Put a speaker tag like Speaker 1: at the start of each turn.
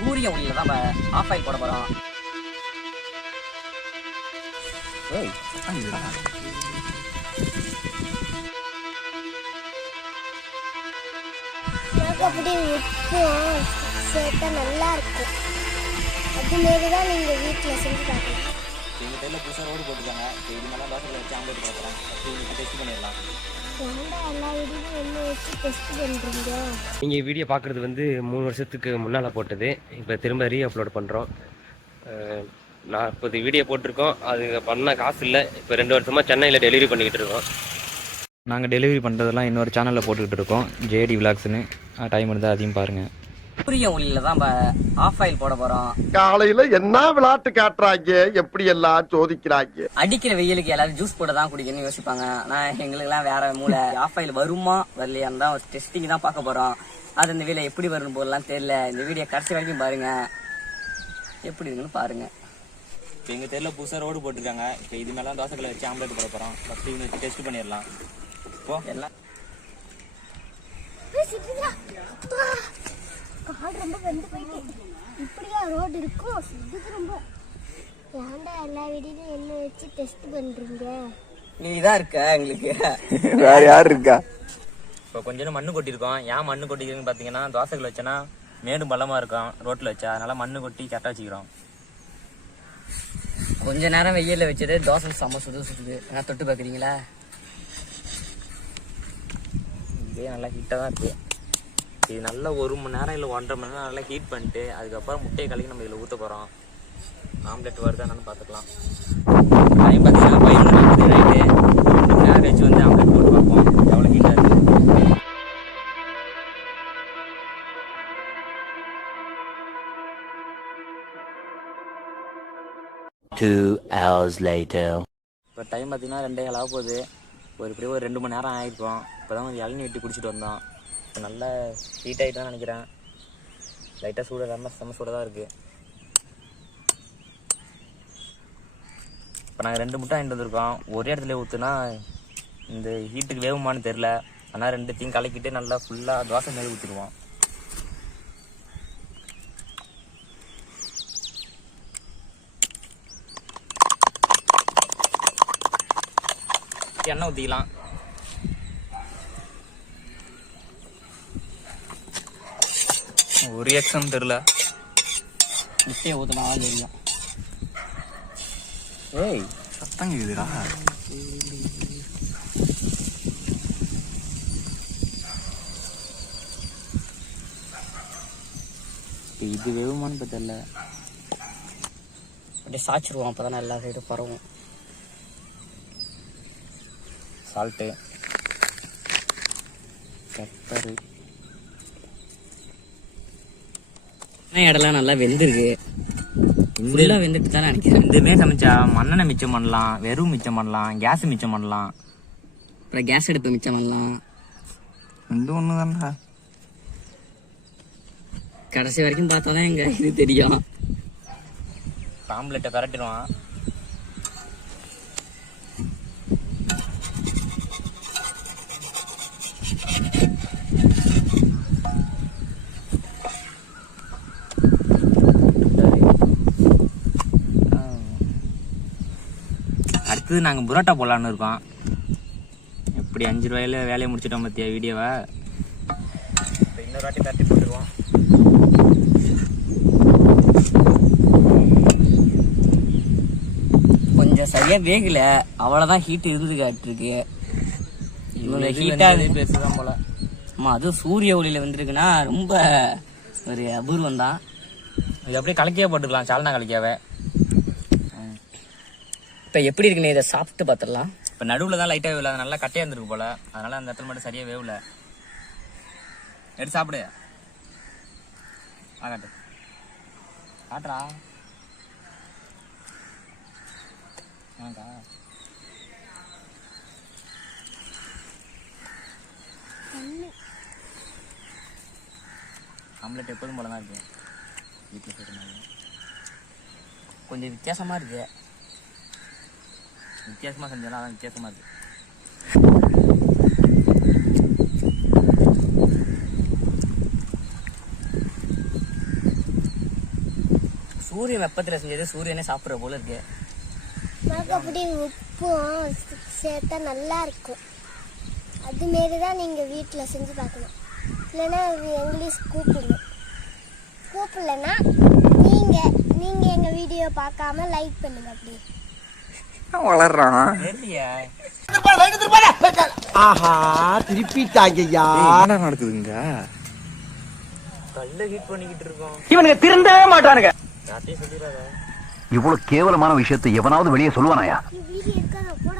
Speaker 1: சூரிய ஒளியில தான் ஆஃப் ஆயில் போட
Speaker 2: எனக்கு அப்படி உப்பும் சேர்த்தா நல்லா இருக்கும். அது மாரி தான் நீங்கள் வீட்டில் செஞ்சு பார்க்கலாம்
Speaker 3: எங்கள் டைலில் புதுசாக ரோடு போட்டுருக்காங்க. இது மேலே தோசையில் வச்சு ஆம்பளை பார்க்குறேன் டெஸ்ட் பண்ணிடலாம்.
Speaker 4: நீங்கள் வீடியோ பார்க்குறது வந்து மூணு வருஷத்துக்கு முன்னால் போட்டது. இப்போ திரும்ப ரீ அப்லோட் பண்ணுறோம் நான் இப்போ வீடியோ போட்டிருக்கோம். அது பண்ண காசு இல்லை. இப்போ ரெண்டு வருஷமாக சென்னையில் டெலிவரி பண்ணிக்கிட்டு இருக்கோம்.
Speaker 5: நாங்கள் டெலிவரி பண்ணுறதெல்லாம் இன்னொரு சேனலில் போட்டுக்கிட்டு இருக்கோம். ஜேடி விலாக்ஸ்னு டைம் இருந்தால் அதையும் பாருங்கள்
Speaker 1: சூரிய ஒளியில தான் ஆஃப் ஆயில் போட போறோம்.
Speaker 6: காலையில என்ன விளையாட்டு காட்டுறாங்க? எப்படி எல்லாம் சோதிக்கிறாங்க?
Speaker 1: அடிக்கிற வெயிலுக்கு எல்லாரும் ஜூஸ் போட்டு தான் குடிக்கணும்னு யோசிப்பாங்க. ஆனா எங்களுக்குலாம் வேற மூளை. ஆஃப் ஆயில் வருமா? வரலையான்னு தான் டெஸ்டிங் தான் பார்க்க போறோம். அது இந்த வீடியோ எப்படி வரும் போதெல்லாம் தெரியல. இந்த வீடியோ கடைசி வரைக்கும் பாருங்க. எப்படி இருக்குன்னு பாருங்க.
Speaker 3: இப்போ எங்கள் தெருவில் புதுசாக ரோடு போட்டிருக்காங்க. இப்போ இது மேலே தோசைகளை வச்சு ஆம்பளை போட போகிறோம் ஃபஸ்ட்டு இன்னைக்கு டெஸ்ட் பண்ணிடலாம். இப்போ
Speaker 1: எல்லாம்
Speaker 2: காடு ரொம்ப வெந்து போயிட்டு இப்படியா ரோடு இருக்கும். இதுக்கு ரொம்ப ஏன்டா எல்லா வீடியும் என்ன வச்சு டெஸ்ட் பண்ணுறீங்க
Speaker 1: நீ தான் இருக்க எங்களுக்கு.
Speaker 5: வேற யார் இருக்கா?
Speaker 3: இப்போ கொஞ்சம் மண்ணு கொட்டியிருக்கோம். ஏன் மண்ணு கொட்டிக்கிறதுன்னு பார்த்தீங்கன்னா தோசைகள் வச்சோன்னா மேடும் பள்ளமாக இருக்கும் ரோட்டில் வச்சா. அதனால மண்ணு கொட்டி கரெக்டாக வச்சுக்கிறோம்.
Speaker 1: கொஞ்ச நேரம் வெயில்ல வச்சது தோசை செம்ம சுடு சுடுது என்ன தொட்டு பாக்குறீங்களா
Speaker 3: இதே நல்லா ஹீட்டாக தான் இருக்குது இது நல்லா ஒரு மணி நேரம் இல்லை ஒன்றரை மணி நேரம் நல்லா ஹீட் பண்ணிட்டு அதுக்கப்புறம் முட்டையை கலக்கி நம்ம இதில் ஊற்ற போகிறோம் ஆம்லெட் வருதா என்னன்னு பார்த்துக்கலாம். டைம் பார்த்தீங்கன்னா பதினொன்று நாற்பது ரைட்டு ரெண்டு மணி நேரம் கழிச்சு வந்து ஆம்லெட் போட்டு பார்ப்போம். எவ்வளோ ஹீட்டாக இருக்குது
Speaker 7: Two hours later.
Speaker 3: இப்போ டைம் பார்த்தீங்கன்னா ரெண்டே கால் ஆக போகுது. ஒரு இப்படியே ஒரு ரெண்டு மணி நேரம் ஆகிருக்கும். இப்போ தான் கொஞ்சம் இளநீ வெட்டி குடிச்சிட்டு வந்தோம். நல்லா ஹீட் ஆகிட்டு நினைக்கிறேன். லைட்டாக சூடாக இல்லாமல் செம்ம சூடாக தான் இருக்குது இப்போ நாங்கள் ரெண்டு முட்டை வாங்கிட்டு வந்திருக்கோம். ஒரே இடத்துல ஊற்றுனா இந்த ஹீட்டுக்கு வேகுமான்னு தெரில ஆனால் ரெண்டுத்தையும் கலக்கிட்டு நல்லா ஃபுல்லாக தோசை மாரி ஊற்றிடுவோம் எண்ணெய் ஊற்றிக்கலாம் ஒரு ரியாக்ஷன் தெரில
Speaker 1: முட்டையை ஊற்றினாலும் தெரியும்
Speaker 3: ஏய். சத்தம் கேக்குதுடா. இது வேகுமான்னு இப்போ தெரில
Speaker 1: அப்படியே சாய்ச்சிருவோம் அப்பதான் எல்லா சைடும் பரவும்.
Speaker 3: சால்ட்டு பெப்பரு
Speaker 1: இடம்லாம் நல்லா வெந்திருக்கு. ஃபுல்லா வெந்துட்டு தான் நினைக்கிறேன்.
Speaker 3: இதுமே சமைச்சா மண்ணெண்ணெய் மிச்சம் பண்ணலாம் வெறும் மிச்சம் பண்ணலாம் கேஸ் மிச்சம் பண்ணலாம்.
Speaker 1: அப்புறம் கேஸ் அடுப்பு மிச்சம் பண்ணலாம்.
Speaker 3: இந்த ஒன்று தான்டா
Speaker 1: கடைசி வரைக்கும் பார்த்தா தான் எங்க இது தெரியும்.
Speaker 3: ஆம்லெட்டை கரட்டிடுவான் அடுத்தது நாங்கள் புரோட்டா போடலான்னு இருக்கோம். எப்படி அஞ்சு ரூபாயில வேலையை முடிச்சிட்டோம் பார்த்தியா வீடியோவை இப்போ இன்னொரு வாட்டி தட்டி போட்டுருவோம்.
Speaker 1: கொஞ்சம் சரியா வேகல. அவ்வளவுதான் ஹீட் இருந்து காட்டிருக்கு. இவ்வளவு ஹீட்டா
Speaker 3: பெருசு தான் போல.
Speaker 1: ஆமா அதுவும் சூரிய ஒளியில வந்திருக்குன்னா ரொம்ப ஒரு அபூர்வம் தான்
Speaker 3: இது அப்படியே கலக்கியே போட்டுக்கலாம் சால்னா கலக்கியாவே.
Speaker 1: இப்போ எப்படி இருக்குன்னு இதை சாப்பிட்டு பார்த்துடலாம்.
Speaker 3: இப்போ நடுவில் தான் லைட்டாக வேவல நல்லா கட்டையாக இருந்திருக்கு போல. அதனால் அந்த இடத்துல மட்டும் சரியாக வேவல. எடுத்து சாப்பிடு. ஆ காட்டு. காட்டுறா. ஆக்கா ஆம்லெட் எப்போதும் போல தான் இருக்கு வீட்டில் செய்கிற
Speaker 1: கொஞ்சம் வித்தியாசமாக இருக்குது
Speaker 3: வித்தியாசமாக செஞ்சாலும் அதான் வித்தியாசமாக இருக்குது
Speaker 1: சூரியன் வெப்பத்துல செஞ்சது சூரியனே சாப்பிட்ற போல இருக்கு
Speaker 2: அப்படி உப்பும் சேர்த்தா நல்லா இருக்கும் அதுமாரி தான் நீங்கள் வீட்டில் செஞ்சு பார்க்கணும் இல்லைன்னா இங்கிலீஷ் கூப்பிடணும் கூப்பிடலன்னா நீங்கள் நீங்கள் எங்கள் வீடியோ பார்க்காம லைக் பண்ணுங்க அப்படி
Speaker 6: ஆஹா திருப்பிட்டாங்கய்யா.
Speaker 3: பண்ணிக்கிட்டு இருக்கோம்.
Speaker 1: இவனுக்கு திருந்தவே மாட்டானுங்க.
Speaker 8: இவ்வளவு கேவலமான விஷயத்தை எவனாவது வெளியே சொல்லுவானாயா?
Speaker 2: வீடியோ இருக்காத போட